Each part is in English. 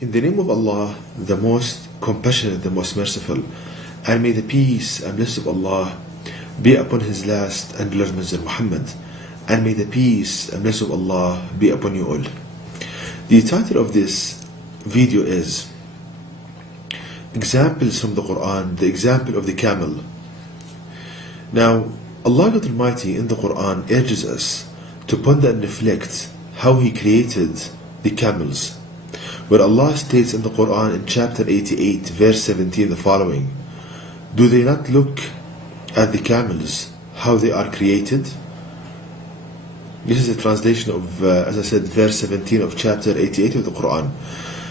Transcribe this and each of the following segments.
In the name of Allah, the most compassionate, the most merciful, and may the peace and blessing of Allah be upon His last and beloved Messenger Muhammad, and may the peace and blessing of Allah be upon you all. The title of this video is Examples from the Quran, the example of the camel. Now, Allah God Almighty in the Quran urges us to ponder and reflect how He created the camels. Where Allah states in the Quran in chapter 88 verse 17 the following: do they not look at the camels, how they are created? This is a translation of, as I said, verse 17 of chapter 88 of the Quran.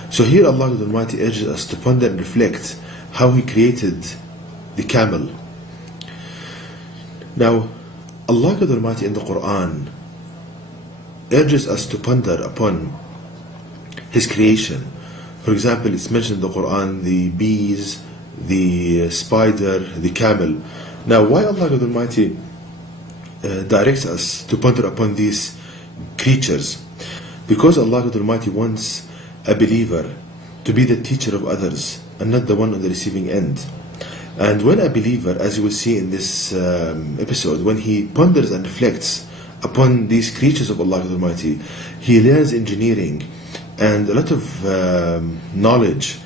So here Allah Almighty urges us to ponder and reflect how He created the camel. Now, Allah Almighty in the Quran urges us to ponder upon His creation. For example, it's mentioned in the Quran the bees, the spider, the camel. Now, why Allah God Almighty directs us to ponder upon these creatures? Because Allah God Almighty wants a believer to be the teacher of others and not the one on the receiving end. And when a believer, as you will see in this episode, when he ponders and reflects upon these creatures of Allah God Almighty, he learns engineering and a lot of knowledge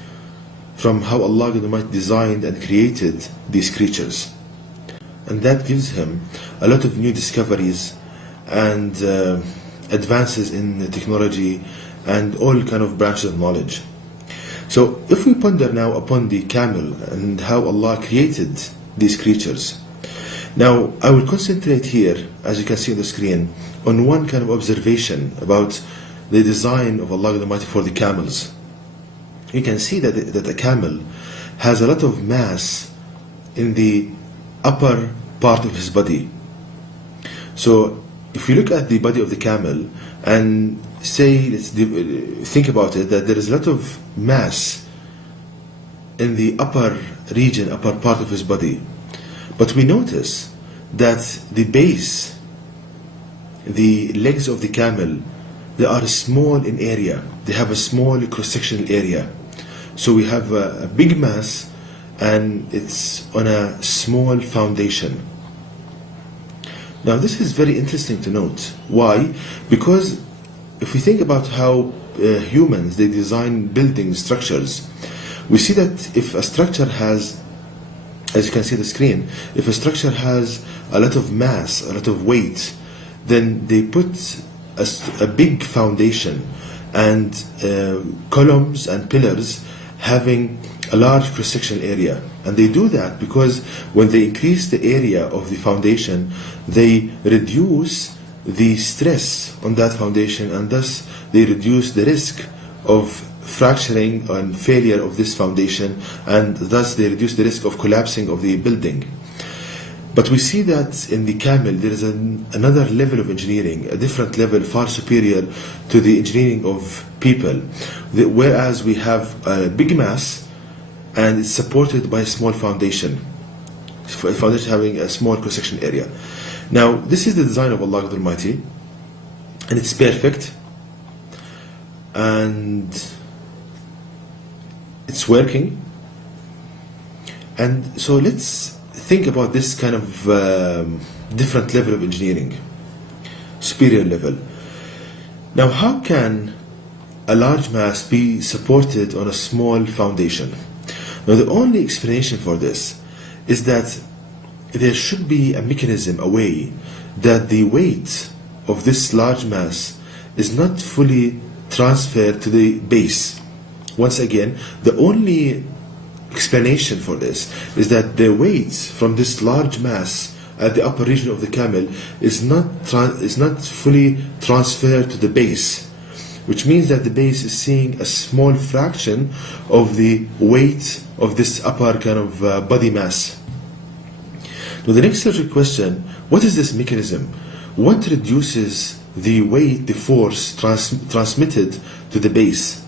from how Allah God Almighty designed and created these creatures. And that gives him a lot of new discoveries and advances in technology and all kind of branches of knowledge. So if we ponder now upon the camel and how Allah created these creatures. Now I will concentrate here, as you can see on the screen, on one kind of observation about the design of Allah Almighty for the camels. You can see that a camel has a lot of mass in the upper part of his body. So if you look at the body of the camel and say, let's think about it, that there is a lot of mass in the upper region, upper part of his body. But we notice that the base, the legs of the camel, they are small in area. They have a small cross-sectional area. So we have a big mass and it's on a small foundation. Now this is very interesting to note. Why? Because if we think about how humans, they design building structures, we see that if a structure has, as you can see on the screen, if a structure has a lot of mass, a lot of weight, then they put a big foundation and columns and pillars having a large cross-sectional area. And they do that because when they increase the area of the foundation, they reduce the stress on that foundation, and thus they reduce the risk of fracturing and failure of this foundation, and thus they reduce the risk of collapsing of the building. But we see that in the camel there is another level of engineering, a different level, far superior to the engineering of people. Whereas we have a big mass and it's supported by a small foundation, a foundation having a small cross-section area. Now this is the design of Allah Almighty, and it's perfect and it's working. And so let's think about this kind of different level of engineering, superior level. Now how can a large mass be supported on a small foundation? Now the only explanation for this is that there should be a mechanism, a way that the weight of this large mass is not fully transferred to the base. Once again, the only explanation for this is that the weight from this large mass at the upper region of the camel is not fully transferred to the base, which means that the base is seeing a small fraction of the weight of this upper kind of body mass. Now the next logical question: what is this mechanism? What reduces the weight, the force transmitted to the base?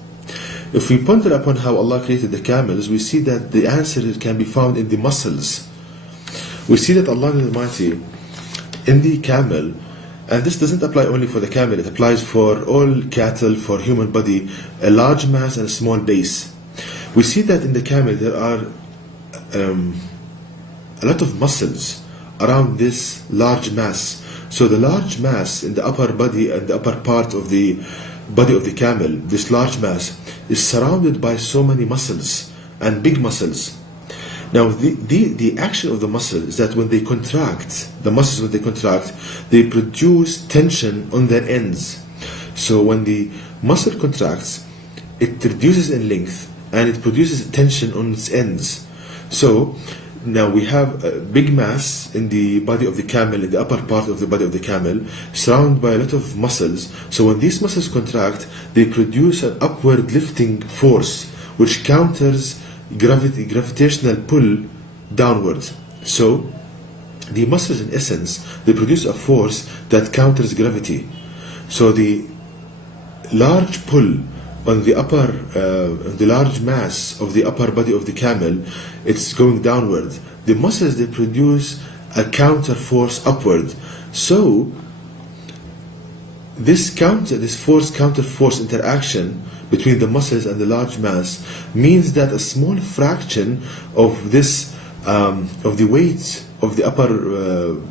If we ponder upon how Allah created the camels, we see that the answer can be found in the muscles. We see that Allah Almighty in the camel And this doesn't apply only for the camel, it applies for all cattle, for human body, a large mass and a small base. We see that in the camel there are a lot of muscles around this large mass. So the large mass in the upper body and the upper part of the body of the camel, this large mass, is surrounded by so many muscles and big muscles. Now the action of the muscle is that when they contract, the muscles when they contract, they produce tension on their ends. So when the muscle contracts, it reduces in length and it produces tension on its ends. So now we have a big mass in the body of the camel, in the upper part of the body of the camel, surrounded by a lot of muscles. So when these muscles contract, they produce an upward lifting force which counters gravitational pull downwards. So the muscles in essence, they produce a force that counters gravity. So the large pull on the upper, the large mass of the upper body of the camel, it's going downward. The muscles, they produce a counter force upward. So this force counter force interaction between the muscles and the large mass means that a small fraction of this of the weight of the upper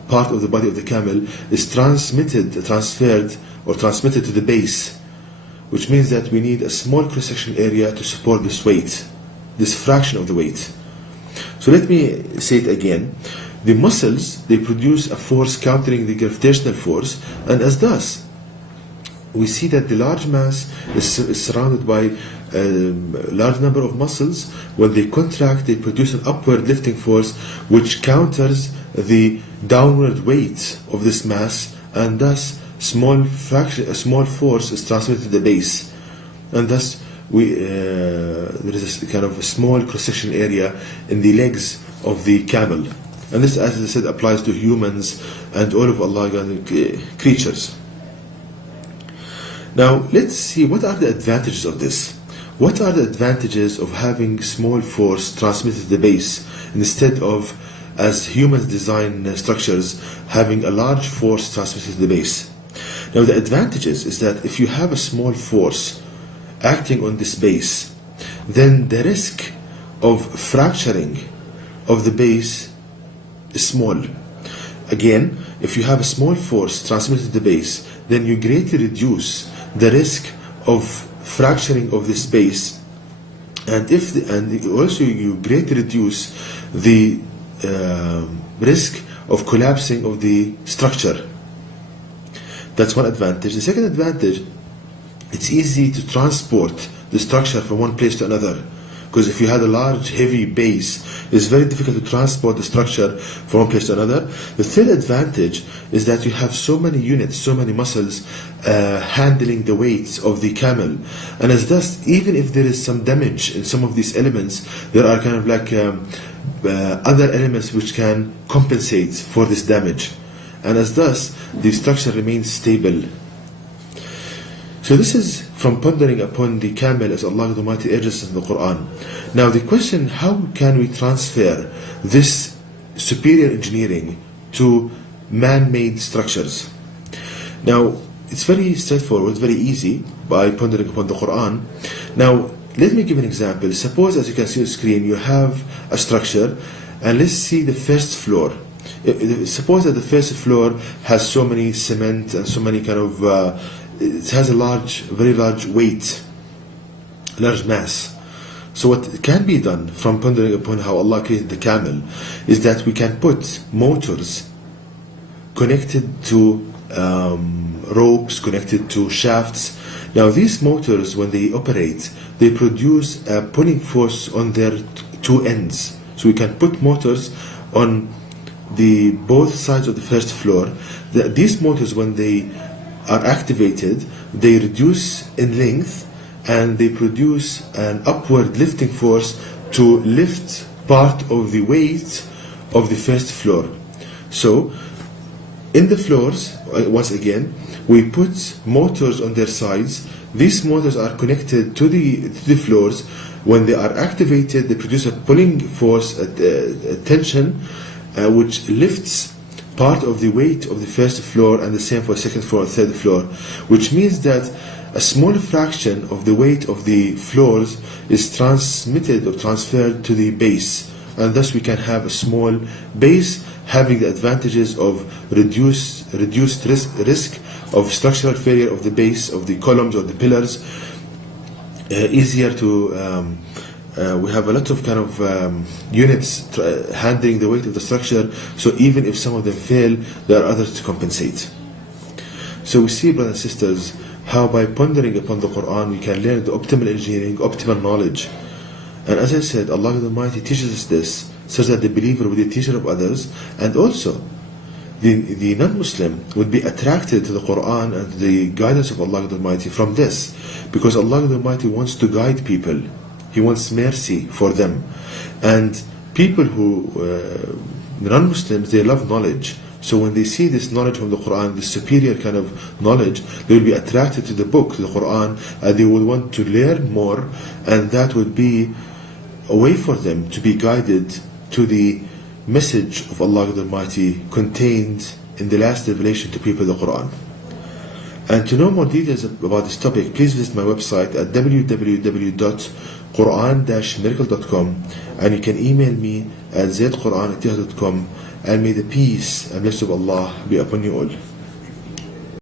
part of the body of the camel is transmitted to the base, which means that we need a small cross-section area to support this weight, this fraction of the weight. So let me say it again. The muscles, they produce a force countering the gravitational force, and as thus we see that the large mass is surrounded by a large number of muscles. When they contract, they produce an upward lifting force which counters the downward weight of this mass, and thus a small force is transmitted to the base, and thus there is a kind of a small cross-section area in the legs of the camel. And this, as I said, applies to humans and all of Allah's creatures. Now let's see what are the advantages of this. What are the advantages of having small force transmitted to the base instead of, as humans design structures, having a large force transmitted to the base? Now the advantages is that if you have a small force acting on this base, then the risk of fracturing of the base is small. Again, if you have a small force transmitted to the base, then you greatly reduce the risk of fracturing of this base, and also you greatly reduce the risk of collapsing of the structure. That's one advantage. The second advantage, it's easy to transport the structure from one place to another, because if you had a large heavy base, it's very difficult to transport the structure from one place to another. The third advantage is that you have so many units, so many muscles handling the weights of the camel, and as thus, even if there is some damage in some of these elements, there are kind of like other elements which can compensate for this damage, and as thus the structure remains stable. So this is from pondering upon the camel as Allah Almighty urges us in the Quran. Now the question, how can we transfer this superior engineering to man-made structures? Now it's very straightforward, very easy, by pondering upon the Quran. Now let me give an example. Suppose, as you can see on the screen, you have a structure, and let's see the first floor. Suppose that the first floor has so many cement and so many kind of it has a very large weight, large mass. So what can be done from pondering upon how Allah created the camel is that we can put motors connected to ropes, connected to shafts. Now these motors, when they operate, they produce a pulling force on their two ends. So we can put motors on the both sides of the first floor. These motors, when they are activated, they reduce in length and they produce an upward lifting force to lift part of the weight of the first floor. So in the floors, once again, we put motors on their sides. These motors are connected to the floors. When they are activated, they produce a pulling force, a tension which lifts part of the weight of the first floor, and the same for second floor and third floor, which means that a small fraction of the weight of the floors is transmitted or transferred to the base, and thus we can have a small base having the advantages of reduced risk of structural failure of the base of the columns or the pillars, easier to we have a lot of kind of units handling the weight of the structure, so even if some of them fail, there are others to compensate. So we see, brothers and sisters, how by pondering upon the Quran we can learn the optimal engineering, optimal knowledge. And as I said, Allah the Almighty teaches us this such that the believer will be a teacher of others, and also the non-Muslim would be attracted to the Quran and the guidance of Allah the Almighty from this, because Allah the Almighty wants to guide people. He wants mercy for them. And people who, non-Muslims, they love knowledge. So when they see this knowledge from the Quran, this superior kind of knowledge, they will be attracted to the book, to the Quran, and they will want to learn more, and that would be a way for them to be guided to the message of Allah the Almighty contained in the last revelation to people, the Quran. And to know more details about this topic, please visit my website at www.quran-miracle.com, and you can email me at zaidquran@yahoo.com, and may the peace and blessing of Allah be upon you all.